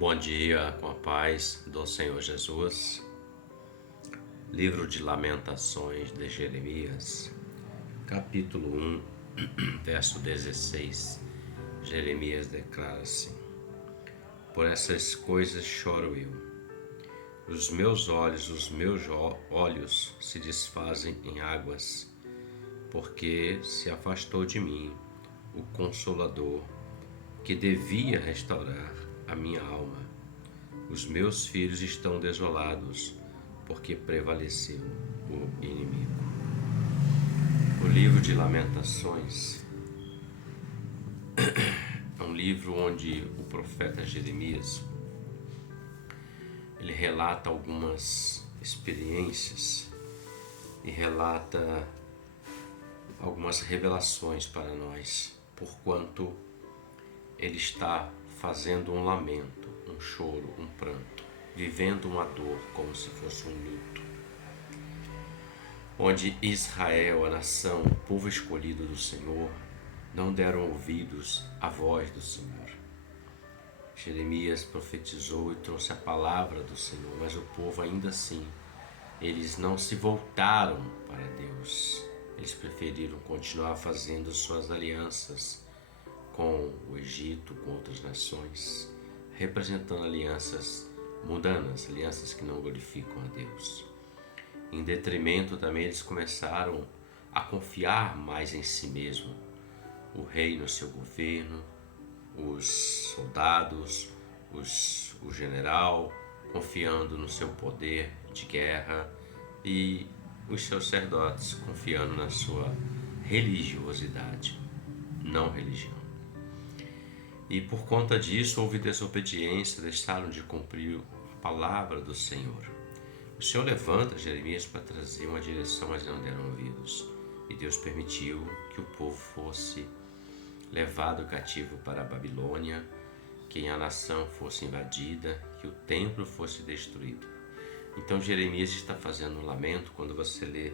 Bom dia, com a paz do Senhor Jesus. Livro de Lamentações de Jeremias, capítulo 1, verso 16. Jeremias declara assim: Por essas coisas choro eu. Os meus olhos se desfazem em águas, porque se afastou de mim o Consolador, que devia restaurar a minha alma. Os meus filhos estão desolados, porque prevaleceu o inimigo. O livro de Lamentações é um livro onde o profeta Jeremias ele relata algumas experiências e relata algumas revelações para nós, porquanto ele está fazendo um lamento, um choro, um pranto, vivendo uma dor como se fosse um luto. Onde Israel, a nação, o povo escolhido do Senhor, não deram ouvidos à voz do Senhor. Jeremias profetizou e trouxe a palavra do Senhor, mas o povo ainda assim, eles não se voltaram para Deus. Eles preferiram continuar fazendo suas alianças com o Egito, com outras nações, representando alianças mundanas, alianças que não glorificam a Deus. Em detrimento também eles começaram a confiar mais em si mesmo, o rei no seu governo, os soldados, o general, confiando no seu poder de guerra, e os seus sacerdotes confiando na sua religiosidade, não religião. E por conta disso houve desobediência, deixaram de cumprir a palavra do Senhor. O Senhor levanta Jeremias para trazer uma direção, mas não deram ouvidos. E Deus permitiu que o povo fosse levado cativo para a Babilônia, que a nação fosse invadida, que o templo fosse destruído. Então Jeremias está fazendo um lamento. Quando você lê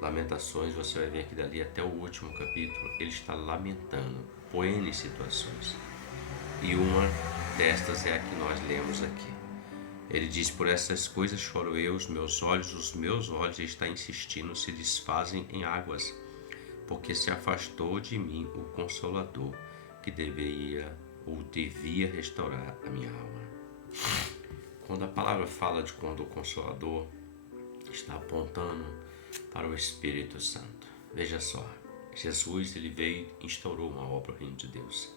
Lamentações, você vai ver que dali até o último capítulo ele está lamentando, poendo em situações. E uma destas é a que nós lemos aqui. Ele diz: por essas coisas choro eu, os meus olhos está insistindo, se desfazem em águas, porque se afastou de mim o Consolador, que devia restaurar a minha alma. Quando a palavra fala de quando o Consolador, está apontando para o Espírito Santo. Veja só, Jesus ele veio e instaurou uma obra no reino de Deus.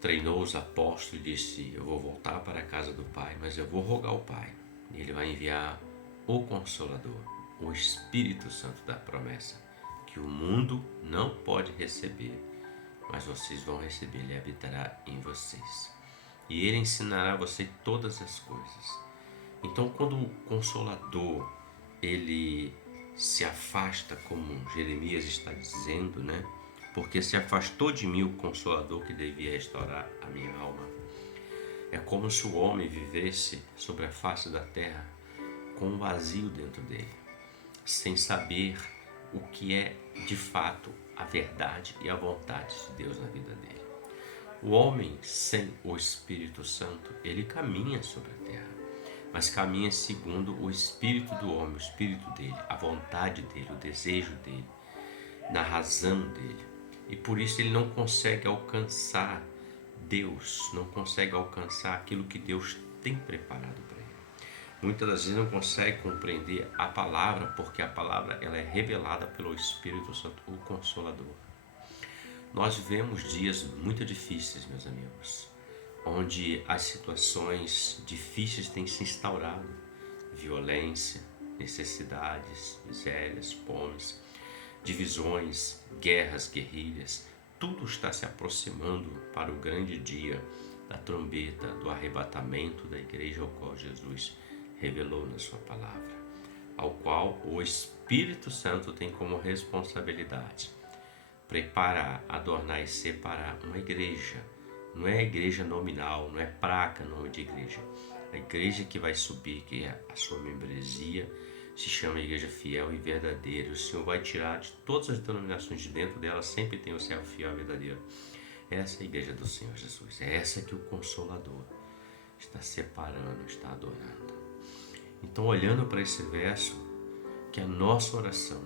Treinou os apóstolos e disse: eu vou voltar para a casa do Pai, mas eu vou rogar ao Pai. E ele vai enviar o Consolador, o Espírito Santo da promessa, que o mundo não pode receber, mas vocês vão receber, ele habitará em vocês. E ele ensinará a você todas as coisas. Então, quando o Consolador ele se afasta, como Jeremias está dizendo, né? Porque se afastou de mim o Consolador que devia restaurar a minha alma. É como se o homem vivesse sobre a face da terra com um vazio dentro dele, sem saber o que é de fato a verdade e a vontade de Deus na vida dele. O homem sem o Espírito Santo, ele caminha sobre a terra, mas caminha segundo o Espírito do homem, o Espírito dele, a vontade dele, o desejo dele, na razão dele. E por isso ele não consegue alcançar Deus, não consegue alcançar aquilo que Deus tem preparado para ele. Muitas das vezes não consegue compreender a palavra, porque a palavra ela é revelada pelo Espírito Santo, o Consolador. Nós vivemos dias muito difíceis, meus amigos, onde as situações difíceis têm se instaurado, violência, necessidades, misérias, fomes, divisões, guerras, guerrilhas, tudo está se aproximando para o grande dia da trombeta, do arrebatamento da igreja ao qual Jesus revelou na sua palavra, ao qual o Espírito Santo tem como responsabilidade preparar, adornar e separar uma igreja. Não é a igreja nominal, não é placa, nome de igreja. A igreja que vai subir, que é a sua membresia, se chama Igreja Fiel e Verdadeira. O Senhor vai tirar de todas as denominações de dentro dela, sempre tem o servo fiel e verdadeiro. Essa é a igreja do Senhor Jesus. É essa que o Consolador está separando, está adorando. Então, olhando para esse verso, que a nossa oração,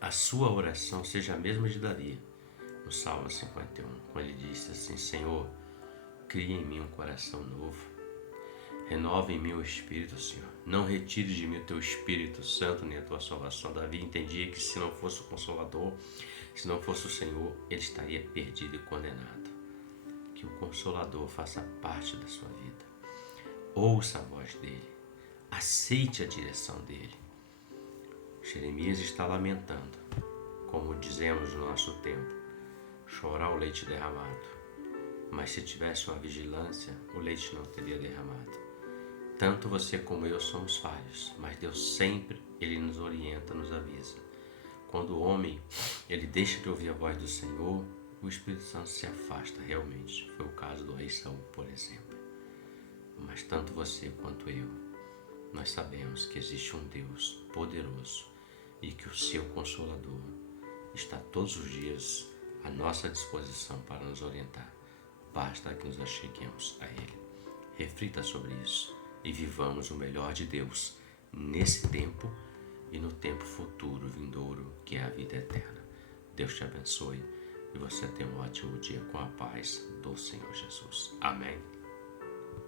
a sua oração seja a mesma de Davi, no Salmo 51, quando ele disse assim: Senhor, cria em mim um coração novo, renova em mim o espírito, Senhor. Não retire de mim o teu Espírito Santo nem a tua salvação. Davi entendia que se não fosse o Consolador, se não fosse o Senhor, ele estaria perdido e condenado. Que o Consolador faça parte da sua vida. Ouça a voz dele. Aceite a direção dele. Jeremias está lamentando, como dizemos no nosso tempo, chorar o leite derramado. Mas se tivesse uma vigilância, o leite não teria derramado. Tanto você como eu somos falhos, mas Deus sempre, Ele nos orienta, nos avisa. Quando o homem, ele deixa de ouvir a voz do Senhor, o Espírito Santo se afasta realmente. Foi o caso do rei Saul, por exemplo. Mas tanto você quanto eu, nós sabemos que existe um Deus poderoso e que o seu Consolador está todos os dias à nossa disposição para nos orientar. Basta que nos acheguemos a Ele. Reflita sobre isso e vivamos o melhor de Deus nesse tempo e no tempo futuro, vindouro, que é a vida eterna. Deus te abençoe e você tenha um ótimo dia com a paz do Senhor Jesus. Amém.